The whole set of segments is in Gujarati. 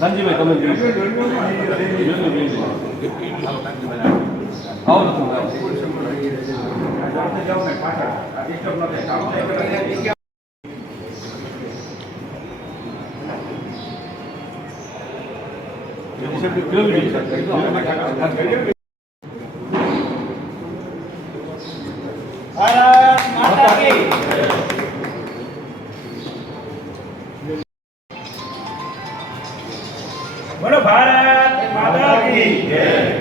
ધનજીભાઈ તમે જોઈ આવો ને તમે. કેવી રીતે? ભારત માતા કી બોલો ભારત માતા કી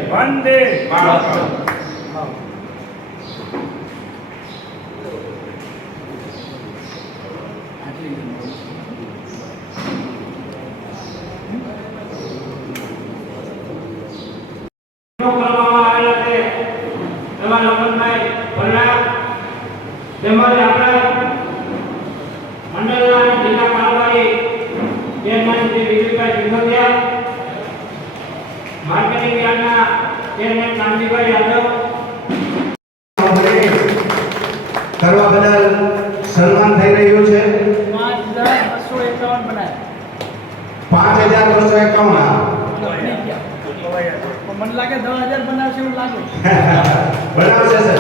વંદે માતરમ કરવામાં આવેલા છે એમાં નમનભાઈ ભલ્લા તેમજ આપણા મંડળના જિલ્લા કારોબારી ચેરમેન શ્રી વિજયભાઈ સિંગોદિયા માર્કેટિંગ યાર્ડના ચેરમેન નામજીભાઈ યાદવ. કરવા બદલ સન્માન થઈ રહ્યું છે. પાંચ હજાર બસો એકાવન બનાવ્યા પાંચ હજાર બસો એકાવન બની ગયા. પણ મને લાગે દસ હજાર બનાવશે એવું લાગે. બનાવશે સર.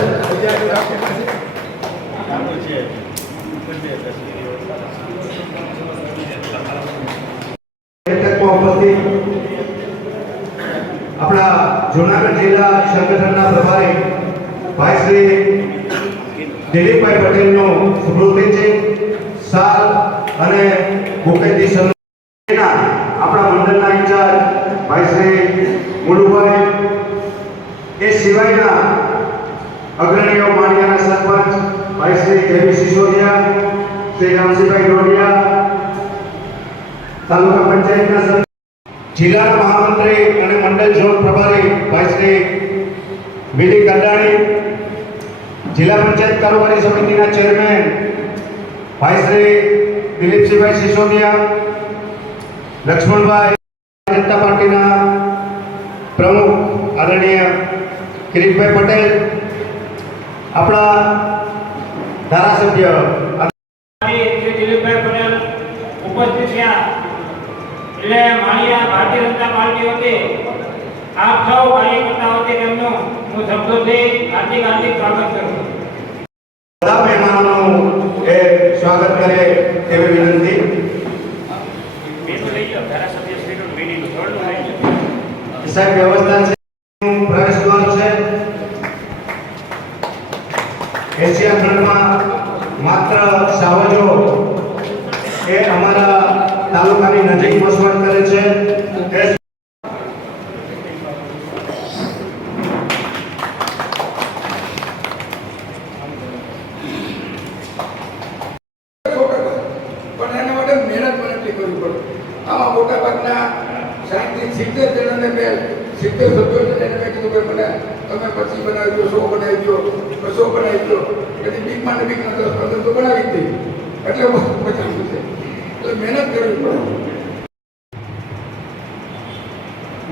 આપણા જુનાગઢ જિલ્લા સંગઠનના પ્રભારી ભાઈ શ્રી દિલીપભાઈ પટેલનું સ્મૃતિ છે. સાલ અને બુકેથી સન્માનના આપણા મંડળના ઇન્ચાર્જ ભાઈ શ્રી મુડુભાઈ. એ સિવાયના અગ્રણીઓ માળિયાના સરપંચ ભાઈ શ્રી દેવી સિસોદિયા, શ્રી રામસિંહભાઈ ડોડિયા, તાલુકા પંચાયતના જિલ્લાના મહામંત્રી અને મંડળ ઝોન પ્રભારી ભાઈ શ્રી વિલી કડાણી જિલ્લા પંચાયત કારોબારી સમિતિના ચેરમેન ભાઈ શ્રી દિલીપસિંહભાઈ સિસોદિયા, લક્ષ્મણભાઈ જનતા પાર્ટીના પ્રમુખ આદરણીય કિરીટભાઈ પટેલ, આપણા ધારાસભ્ય શ્રી દિલીપભાઈ પટેલ ઉપસ્થિત થયા એટલે માળિયા ભારતીય જનતા પાર્ટી વતી આપ સૌ કાર્યકર્તા વતી તેમનું હું શબ્દોથી હાર્દિક હાર્દિક સ્વાગત કરું બધા મહેમાનોનું એ સ્વાગત કરે તેવી વિનંતી. સાહેબ વ્યવસ્થા છે? સાવજો. એ અમારા તાલુકાની નજીક વસવાટ કરે છે એ પણ એના માટે મહેનત પણ એટલી કરવી પડે આમાં મોટા ભાગના સાહીઠથી સિત્તેર જણાને મેં સિત્તેર સત્તર જણાને મેં કીધું કે મને તમે પછી બનાવી દો સો બનાવી દો, બસો બનાવી દો. એટલે બીકમાં ને બીકના દસ પંદર તો બનાવી દઈ એટલે પચાસ એટલે મહેનત કરવી પડે.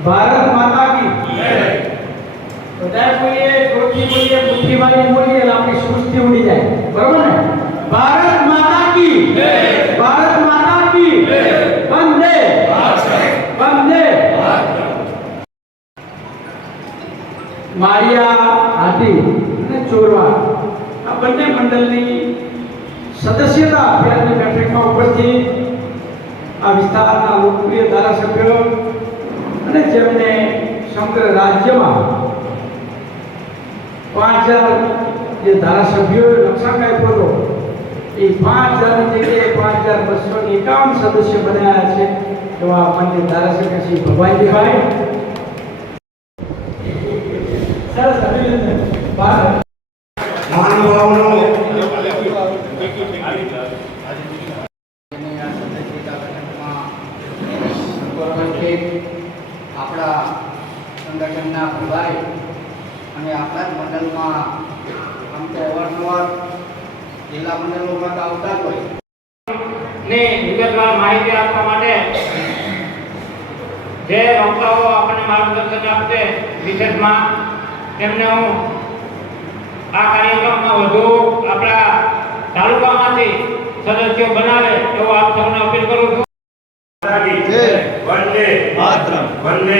ભારત માતા કી બધા કોઈએ ચોથી બોલીએ મુઠ્ઠી મારી બોલીએ આપણી સૃષ્ટિ ઉડી જાય. બરોબર ને? ભારત માળિયા હાથી અને ચોરવા. આ બંને મંડળની સદસ્યતા અભિયાનની બેઠકમાં ઉપરથી આ વિસ્તારના લોકપ્રિય ધારાસભ્યો અને જેમને સમગ્ર રાજ્યમાં પાંચ હજાર જે ધારાસભ્યોએ લક્ષાંક આપ્યો હતો એ પાંચ હજારની જગ્યાએ પાંચ હજાર બસો એકાવન સદસ્ય બનાવ્યા છે. એવા માન્ય ધારાસભ્ય શ્રી ભવાઈજીભાઈ મહાનુભાવોનો આપણા સંગઠનના પ્રભારી અને આપણા જ મંડળમાં આમ તો અવારનવાર જિલ્લા મંડળોમાં તો આવતા જ હોય. ને વિગતવાર માહિતી આપવા માટે જે વક્તાઓ આપણને માર્ગદર્શન આપશે, વિશેષમાં તેમને હું આ કાર્યક્રમમાં વધુ આપણા તાલુકામાંથી સદસ્યો બનાવે તો આપ સૌને અપીલ કરું છું. વંદે વંદે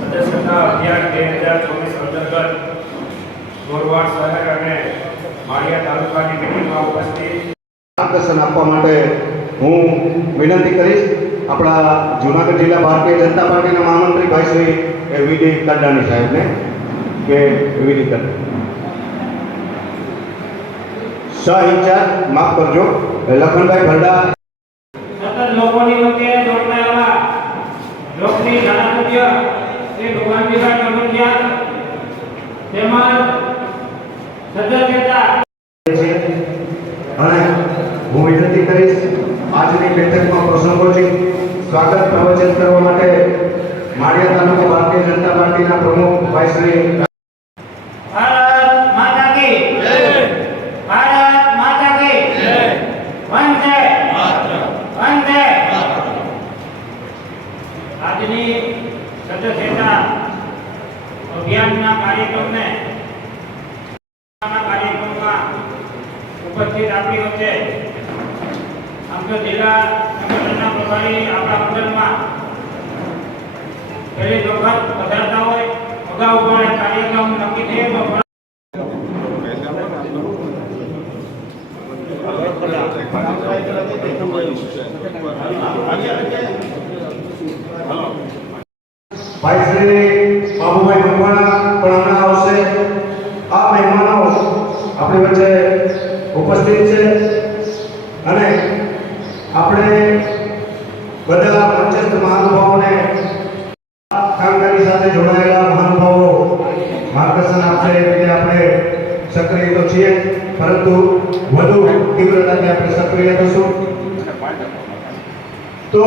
સદસ્યતા અભિયાન બે હજાર ચોવીસ અંતર્ગત ગોરવાડ શહેર અને માળિયા તાલુકાની મિટિંગમાં ઉપસ્થિત. માર્ગદર્શન આપવા માટે હું વિનંતી કરીશ આપણા જુનાગઢ જિલ્લા ભારતીય જનતા પાર્ટીના મહામંત્રી ભાઈ શ્રી વીડી કડ્ડાણી સાહેબને કે એવી રીતે. ઇન્ચાર્જ માફ કરજો. લખનભાઈ ભરડા સતત લોકોની વચ્ચે જોડતા લોકની ધારાસભ્ય શ્રી ભગવાનજીભાઈ કમરજીયા તેમજ સદસ્યતા છે. અને હું વિનંતી કરીશ આજની બેઠકમાં પ્રસંગોચિત સ્વાગત પ્રવચન કરવા માટે માળિયા તાલુકા ભારતીય જનતા પાર્ટીના પ્રમુખ ભાઈ શ્રી ભારત માતા કી ભારત માતા કી વંદે વંદે આજની સદસ્યતા અભિયાનના કાર્યક્રમને કાર્યક્રમમાં ઉપસ્થિત આપણી વચ્ચે આમ તો જિલ્લા સંગઠનના પ્રભારી આપણા મંડળમાં પહેલી વખત પધારતા હોય, અગાઉ પણ કાર્યક્રમ નક્કી થયેલો પણ ભાઈ શ્રી બાબુભાઈ મકવાણા પણ હમણાં આવશે. આ મહેમાનો આપણી વચ્ચે ઉપસ્થિત છે. અને આપણે બધા પંચસ્થ મહાનુભાવોને કામગીરી સાથે જોડાયેલા મહાનુભાવો, માર્ગદર્શન આપશે એ રીતે આપણે સક્રિય તો છીએ, પરંતુ વધુ તીવ્રતાથી આપણે સક્રિય થશું. તો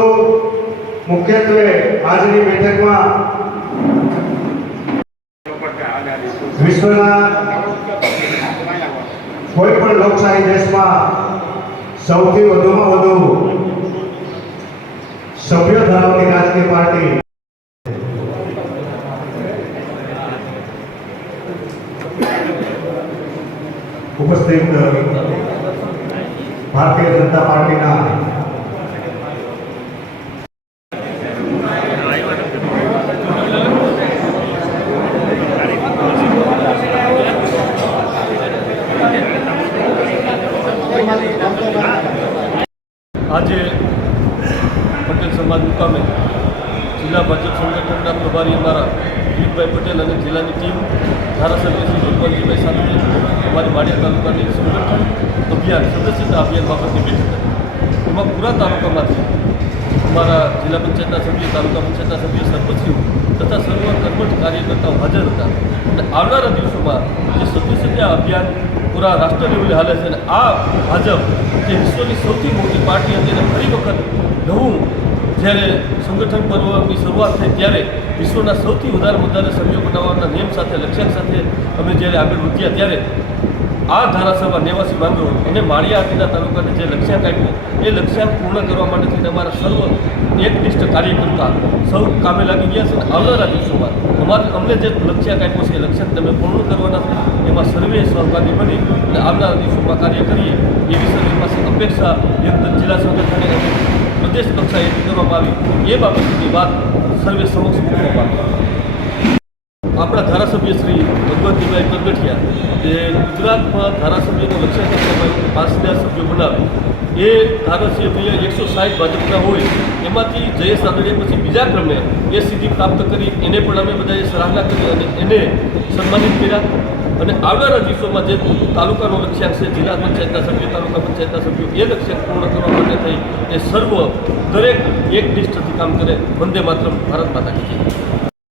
મુખ્યત્વે આજની બેઠકમાં વિશ્વના કોઈ પણ લોકશાહી દેશમાં સૌથી વધુમાં વધુ સભ્યો ધરાવતી રાજકીય પાર્ટી ઉપસ્થિત ભારતીય જનતા પાર્ટીના આજે પટેલ સમાજ મુકામે જિલ્લા ભાજપ સંગઠનના પ્રભારી અમારા દિલીપભાઈ પટેલ અને જિલ્લાની ટીમ ધારાસભ્ય શ્રી ભગવાનજીભાઈ સાથે અમારી વાડિયા તાલુકાની સંગઠન અભિયાન સદસ્યતા અભિયાન બાબતની બેઠક એમાં પૂરા તાલુકામાંથી અમારા જિલ્લા પંચાયતના સભ્ય, તાલુકા પંચાયતના સભ્ય સરપંચીઓ તથા સર્વ કર્મઠ કાર્યકર્તાઓ હાજર હતા. અને આવનારા દિવસોમાં જે સદસ્યતા અભિયાન પૂરા રાષ્ટ્ર લેવલે હાલે છે અને આ ભાજપ જે વિશ્વની સૌથી મોટી પાર્ટી હતી અને ફરી વખત નવું જ્યારે સંગઠન પર્વની શરૂઆત થઈ ત્યારે વિશ્વના સૌથી વધારે વધારે સભ્યો બનાવવાના નિયમ સાથે, લક્ષ્યાંક સાથે અમે જ્યારે આગળ વધ્યા ત્યારે આ ધારાસભા નેવાસી બાંધો અને માળિયા આદિના તાલુકાને જે લક્ષ્યાંક આપ્યો, એ લક્ષ્યાંક પૂર્ણ કરવા માટે થઈને અમારા સર્વ એકનિષ્ઠ કાર્યકર્તા સૌ કામે લાગી ગયા છે. આવનારા દિવસોમાં અમારે અમને જે લક્ષ્યાંક આપ્યો છે, એ લક્ષ્યાંક તમે પૂર્ણ કરવાના છે. એમાં સર્વે સહભાગી બની અને આવનારા દિવસોમાં કાર્ય કરીએ. એવી સર્વે પાસે અપેક્ષા વ્યક્ત જિલ્લા સંગઠને પ્રદેશ કક્ષાએ કરવામાં આવી. એ બાબતની વાત સર્વે સમક્ષ મૂકવામાં આવી. આપણા ધારાસભ્ય શ્રી ભગવતજીભાઈ કરગઠિયા જે ગુજરાતમાં ધારાસભ્યનો લક્ષ્ય કરવામાં પાંચ સભ્યો બનાવે, એ ધારાસભ્ય એકસો સાઠ ભાજપના હોય, એમાંથી જયેશ રાદડિયા પછી બીજા ક્રમે એ સિદ્ધિ પ્રાપ્ત કરી, એને પણ અમે બધાએ સરાહના કરી અને એને સન્માનિત કર્યા. અને આવનારા દિવસોમાં જે તાલુકાનો લક્ષ્યાંક છે, જિલ્લા પંચાયતના સભ્યો, તાલુકા પંચાયતના સભ્યો, એ લક્ષ્યાંક પૂર્ણ કરવા માટે થઈ એ સર્વ દરેક એક નિષ્ઠથી કામ કરે. વંદે માત્ર ભારત માતા કી